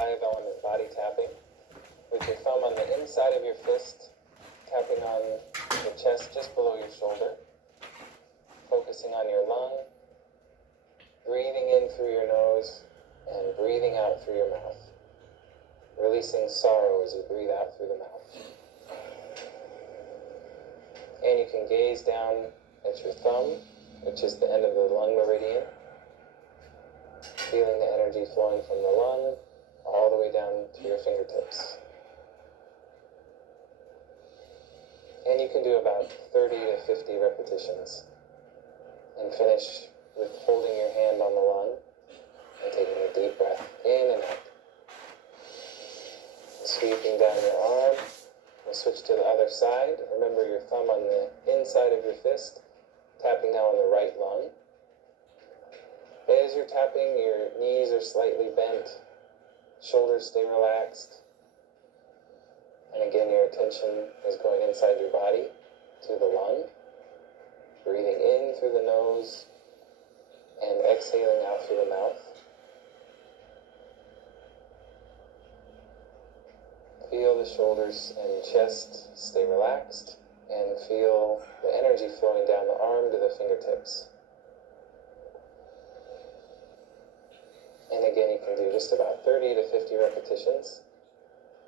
5-element body tapping, with your thumb on the inside of your fist, tapping on the chest just below your shoulder, focusing on your lung, breathing in through your nose and breathing out through your mouth, releasing sorrow as you breathe out through the mouth. And you can gaze down at your thumb, which is the end of the lung meridian, feeling the energy flowing from the lung all the way down to your fingertips. And you can do about 30 to 50 repetitions and finish with holding your hand on the lung and taking a deep breath in and out. Sweeping down your arm. We'll switch to the other side. Remember your thumb on the inside of your fist, tapping now on the right lung. As you're tapping, your knees are slightly bent, shoulders stay relaxed. And again, your attention is going inside your body to the lung, breathing in through the nose and exhaling out through the mouth. Feel the shoulders and chest stay relaxed, and feel the energy flowing down the arm to the fingertips. And again, you can do just about 30 to 50 repetitions,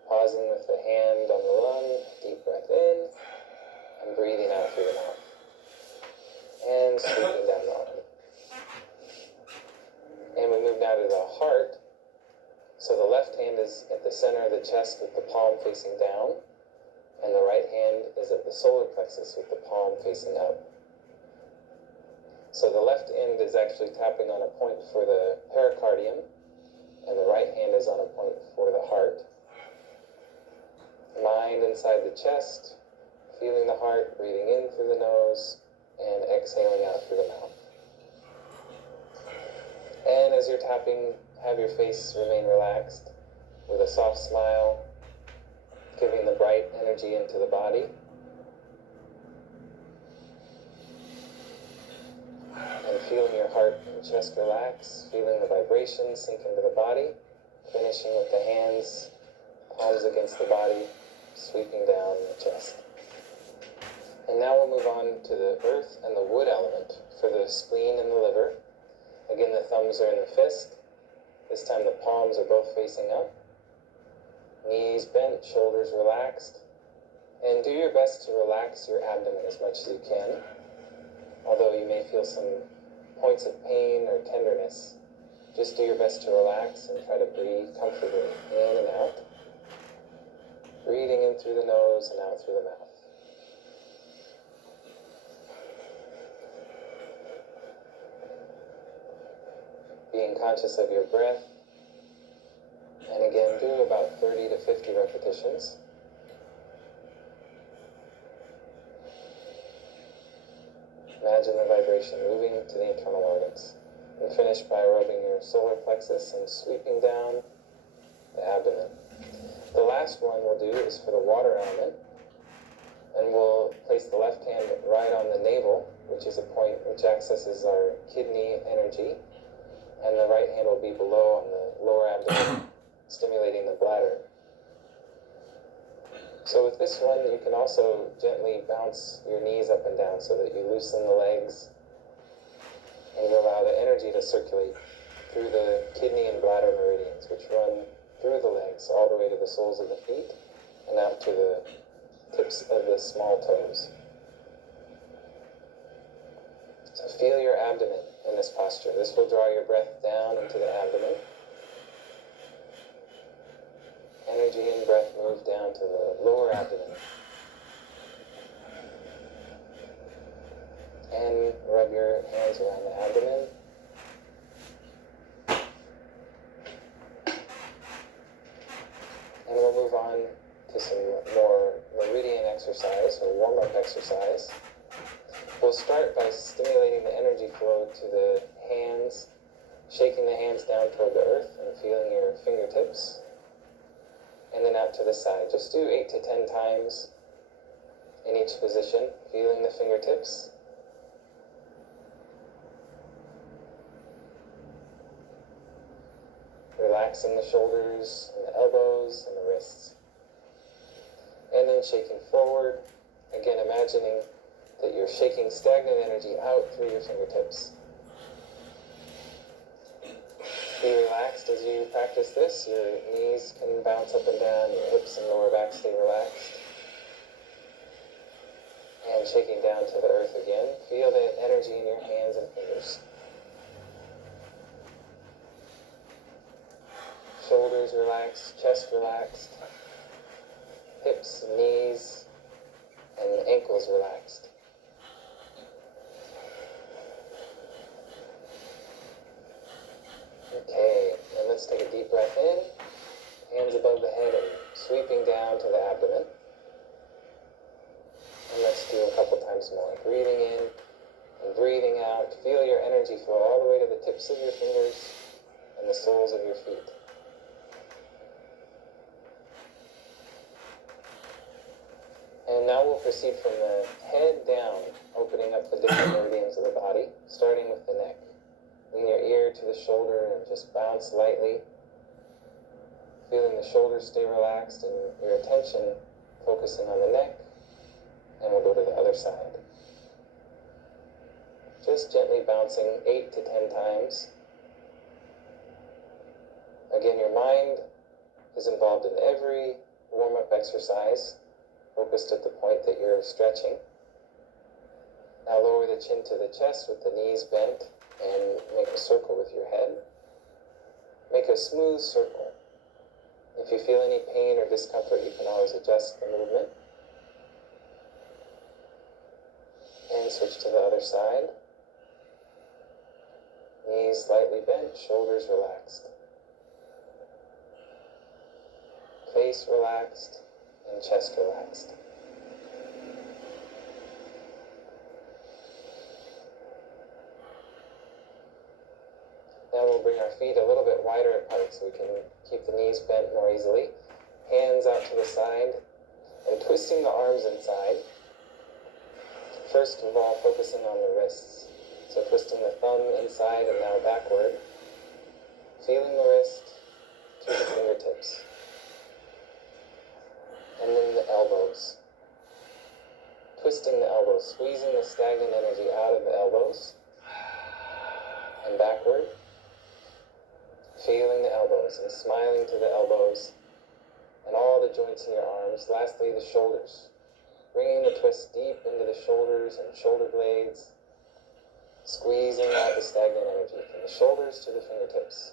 pausing with the hand on the lung, deep breath in, and breathing out through the mouth. And sweeping down the arm. And we move now to the heart. So the left hand is at the center of the chest with the palm facing down, and the right hand is at the solar plexus with the palm facing up. So the left end is actually tapping on a point for the pericardium, and the right hand is on a point for the heart. Mind inside the chest, feeling the heart, breathing in through the nose, and exhaling out through the mouth. And as you're tapping, have your face remain relaxed with a soft smile, giving the bright energy into the body. And feeling your heart and chest relax, feeling the vibration sink into the body, finishing with the hands, palms against the body, sweeping down the chest. And now we'll move on to the earth and the wood element for the spleen and the liver. Again, the thumbs are in the fist. This time the palms are both facing up. Knees bent, shoulders relaxed. And do your best to relax your abdomen as much as you can. Although you may feel some points of pain or tenderness, just do your best to relax and try to breathe comfortably in and out. Breathing in through the nose and out through the mouth. Being conscious of your breath. And again, do about 30 to 50 repetitions. Imagine the vibration moving to the internal organs. And finish by rubbing your solar plexus and sweeping down the abdomen. The last one we'll do is for the water element. And we'll place the left hand right on the navel, which is a point which accesses our kidney energy. And the right hand will be below on the lower abdomen, stimulating the bladder. So with this one, you can also gently bounce your knees up and down so that you loosen the legs and you allow the energy to circulate through the kidney and bladder meridians, which run through the legs all the way to the soles of the feet and out to the tips of the small toes. So feel your abdomen in this posture. This will draw your breath down into the abdomen. Energy and breath move down to the lower abdomen. And rub your hands around the abdomen. And we'll move on to some more meridian exercise or warm-up exercise. We'll start by stimulating the energy flow to the hands, shaking the hands down toward the earth and feeling your fingertips. And then out to the side. Just do 8 to 10 times in each position, feeling the fingertips. Relax relaxing the shoulders and the elbows and the wrists. And then shaking forward, again imagining that you're shaking stagnant energy out through your fingertips. Be relaxed as you practice this. Your knees can bounce up and down, your hips and lower back stay relaxed. And shaking down to the earth again. Feel the energy in your hands and fingers. Shoulders relaxed, chest relaxed, hips, knees, and ankles relaxed. Okay, and let's take a deep breath in, hands above the head and sweeping down to the abdomen. And let's do a couple times more. Breathing in and breathing out. Feel your energy flow all the way to the tips of your fingers and the soles of your feet. And now we'll proceed from the head down, opening up the different meridians of the body, starting with the neck. Lean your ear to the shoulder and just bounce lightly, feeling the shoulders stay relaxed and your attention focusing on the neck, and we'll go to the other side. Just gently bouncing 8 to 10 times. Again, your mind is involved in every warm-up exercise, focused at the point that you're stretching. Now lower the chin to the chest with the knees bent and make a circle with your head. Make a smooth circle. If you feel any pain or discomfort, you can always adjust the movement. And switch to the other side. Knees slightly bent, shoulders relaxed. Face relaxed and chest relaxed. Now we'll bring our feet a little bit wider apart so we can keep the knees bent more easily. Hands out to the side and twisting the arms inside. First of all, focusing on the wrists. So twisting the thumb inside and now backward. Feeling the wrist to the fingertips. And then the elbows. Twisting the elbows, squeezing the stagnant energy out of the elbows. And backward. Feeling the elbows and smiling to the elbows and all the joints in your arms. Lastly, the shoulders. Bringing the twist deep into the shoulders and shoulder blades. Squeezing out the stagnant energy from the shoulders to the fingertips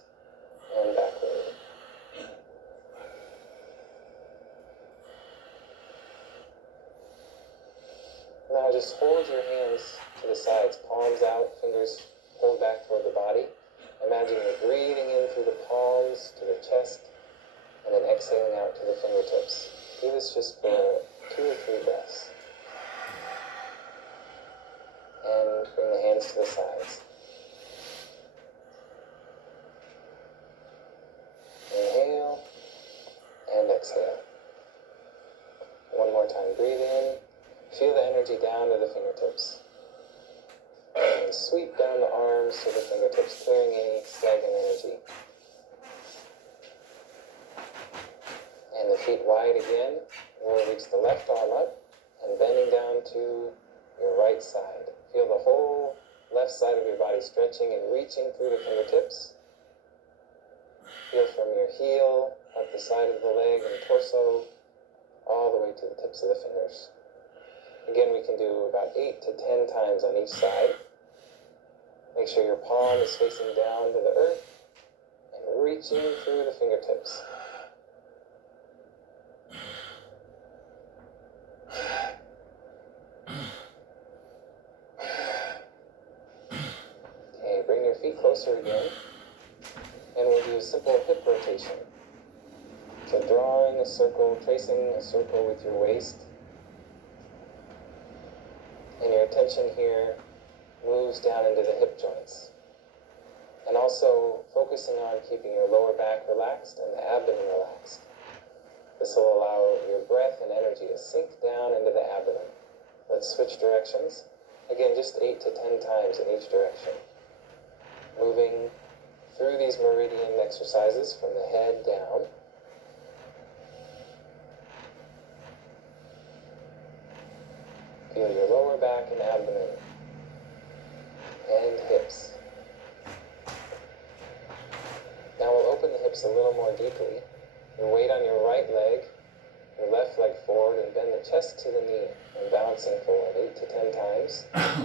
and backward. Now just hold your hands to the sides, palms out, fingers pulled back toward the body. Imagine you're breathing in through the palms to the chest and then exhaling out to the fingertips. Do this just for 2 or 3 breaths. And bring the hands to the sides. Inhale and exhale. One more time, breathe in. Feel the energy down to the fingertips. And sweep down the arms to the fingertips, clearing any stagnant energy. And the feet wide again. We'll reach the left arm up and bending down to your right side. Feel the whole left side of your body stretching and reaching through the fingertips. Feel from your heel, up the side of the leg and torso, all the way to the tips of the fingers. Again, we can do about 8 to 10 times on each side. Make sure your palm is facing down to the earth and reaching through the fingertips. Okay, bring your feet closer again. And we'll do a simple hip rotation. So drawing a circle, tracing a circle with your waist. And your attention here moves down into the hip joints. And also focusing on keeping your lower back relaxed and the abdomen relaxed. This will allow your breath and energy to sink down into the abdomen. Let's switch directions. Again, just 8 to 10 times in each direction. Moving through these meridian exercises from the head down. Feel your lower back and abdomen and hips. Now we'll open the hips a little more deeply. Your weight on your right leg, your left leg forward, and bend the chest to the knee and bouncing forward 8 to 10 times.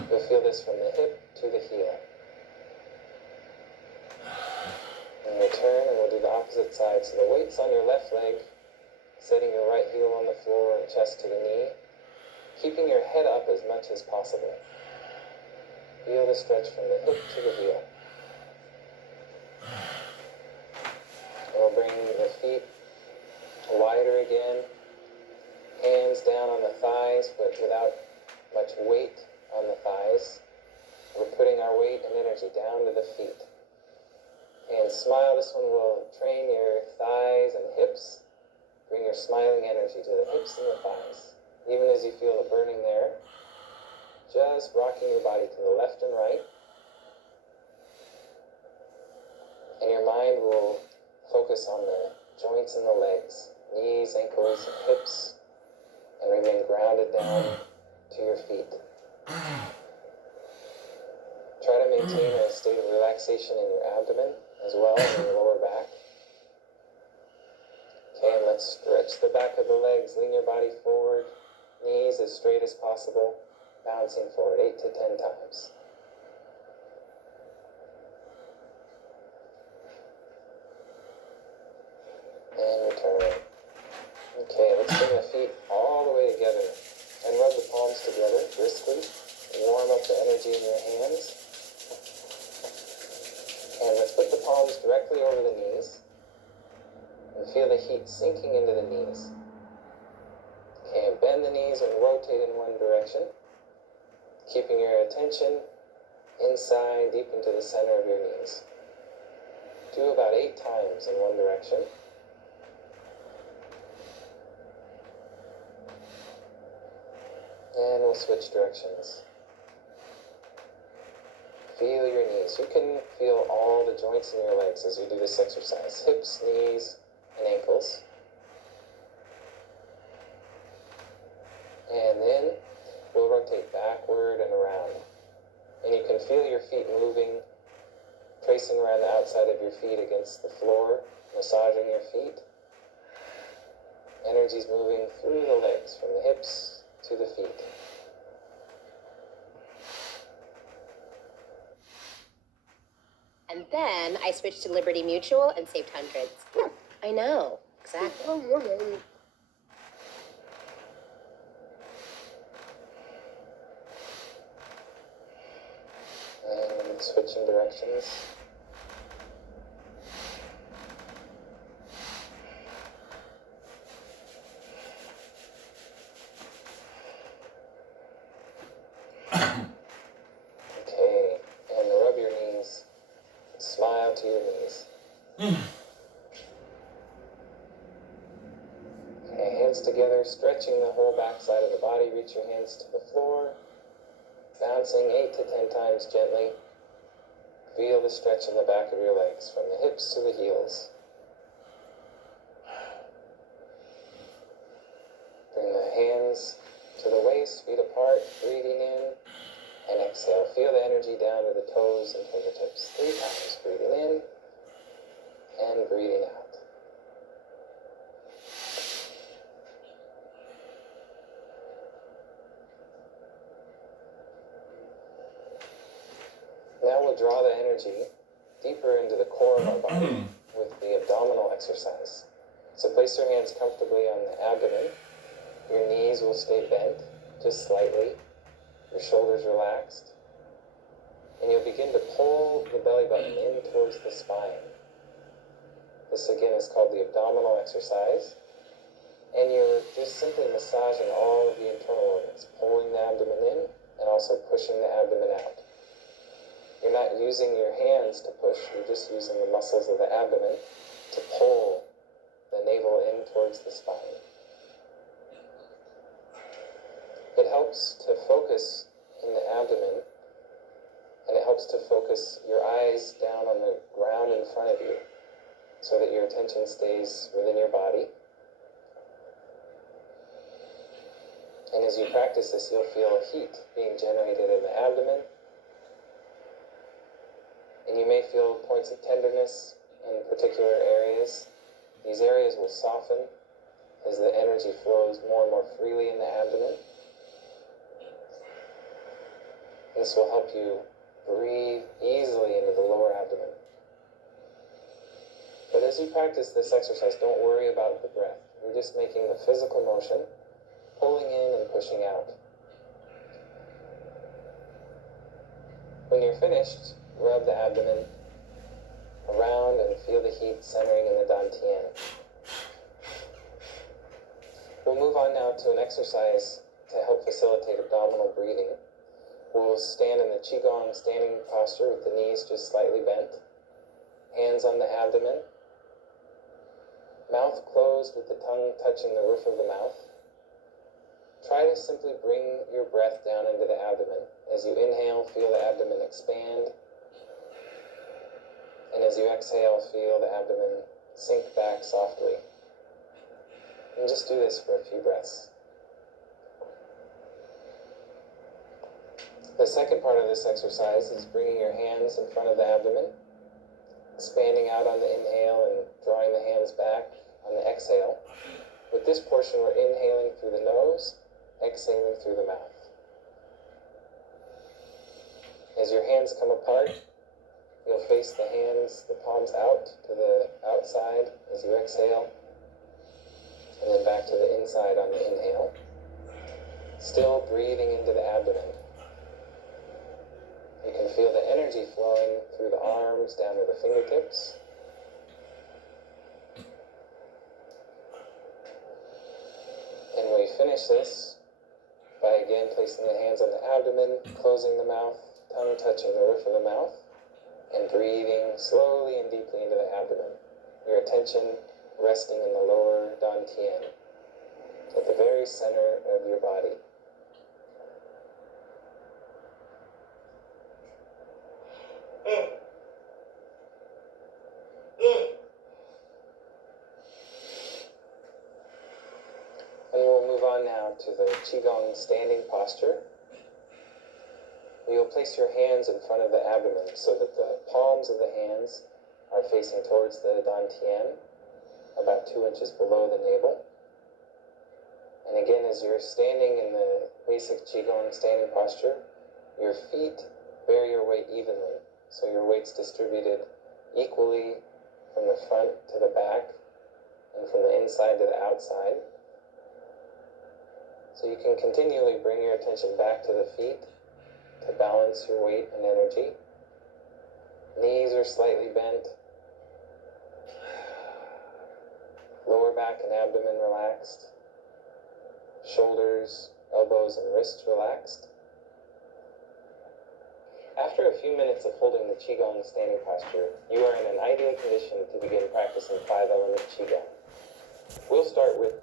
You'll feel this from the hip to the heel. And return, and we'll do the opposite side. So the weight's on your left leg, setting your right heel on the floor and chest to the knee, keeping your head up as much as possible. Feel the stretch from the hip to the heel. And we'll bring the feet wider again, hands down on the thighs, but without much weight on the thighs. We're putting our weight and energy down to the feet. And smile. This one will train your thighs and hips. Bring your smiling energy to the hips and the thighs. Even as you feel the burning there, just rocking your body to the left and right. And your mind will focus on the joints in the legs, knees, ankles, and hips, and remain grounded down to your feet. Try to maintain a state of relaxation in your abdomen as well as your lower back. Okay, and let's stretch the back of the legs. Lean your body forward, knees as straight as possible, bouncing forward 8 to 10 times. And return. Okay, let's bring the feet all the way together and rub the palms together briskly. Warm up the energy in your hands. And let's put the palms directly over the knees and feel the heat sinking into the knees. Okay, and bend the knees and rotate in one direction, keeping your attention inside, deep into the center of your knees. Do about 8 times in one direction. And we'll switch directions. Feel your knees. You can feel all the joints in your legs as you do this exercise. Hips, knees, and ankles. And then we'll rotate backward and around. And you can feel your feet moving, tracing around the outside of your feet against the floor, massaging your feet. Energy's moving through the legs, from the hips to the feet. And then I switched to Liberty Mutual and saved hundreds. I know, exactly. And switching directions. Okay, and rub your knees. Smile to your knees. Okay, hands together, stretching the whole back side of the body. Reach your hands to the floor. Bouncing 8 to 10 times gently. Feel the stretch in the back of your legs, from the hips to the heels. Bring the hands to the waist, feet apart, breathing in, and exhale. Feel the energy down to the toes and fingertips. 3 times, breathing in and breathing out. Now we'll draw the energy deeper into the core of our body with the abdominal exercise. So place your hands comfortably on the abdomen. Your knees will stay bent, just slightly. Your shoulders relaxed. And you'll begin to pull the belly button in towards the spine. This again is called the abdominal exercise. And you're just simply massaging all of the internal organs, pulling the abdomen in and also pushing the abdomen out. You're not using your hands to push, you're just using the muscles of the abdomen to pull the navel in towards the spine. It helps to focus in the abdomen And it helps to focus your eyes down on the ground in front of you so that your attention stays within your body. And as you practice this, you'll feel heat being generated in the abdomen. And you may feel points of tenderness in particular areas. These areas will soften as the energy flows more and more freely in the abdomen. This will help you breathe easily into the lower abdomen. But as you practice this exercise, don't worry about the breath. You're just making the physical motion, pulling in and pushing out. When you're finished, rub the abdomen around and feel the heat centering in the dantian. We'll move on now to an exercise to help facilitate abdominal breathing. We'll stand in the Qigong standing posture with the knees just slightly bent, hands on the abdomen, mouth closed with the tongue touching the roof of the mouth. Try to simply bring your breath down into the abdomen. As you inhale, feel the abdomen expand. And as you exhale, feel the abdomen sink back softly. And just do this for a few breaths. The second part of this exercise is bringing your hands in front of the abdomen, expanding out on the inhale and drawing the hands back on the exhale. With this portion, we're inhaling through the nose, exhaling through the mouth. As your hands come apart, you'll face the hands, the palms out to the outside as you exhale, and then back to the inside on the inhale. Still breathing into the abdomen. You can feel the energy flowing through the arms down to the fingertips. And we finish this by again placing the hands on the abdomen, closing the mouth, tongue touching the roof of the mouth, and breathing slowly and deeply into the abdomen. Your attention resting in the lower dantian, at the very center of your body. And we'll move on now to the Qigong standing posture. You'll place your hands in front of the abdomen so that the palms of the hands are facing towards the dantian, about 2 inches below the navel. And again, as you're standing in the basic Qigong standing posture, your feet bear your weight evenly. So your weight's distributed equally from the front to the back and from the inside to the outside. So you can continually bring your attention back to the feet to balance your weight and energy. Knees are slightly bent. Lower back and abdomen relaxed. Shoulders, elbows, and wrists relaxed. After a few minutes of holding the Qigong standing posture, you are in an ideal condition to begin practicing 5-element Qigong. We'll start with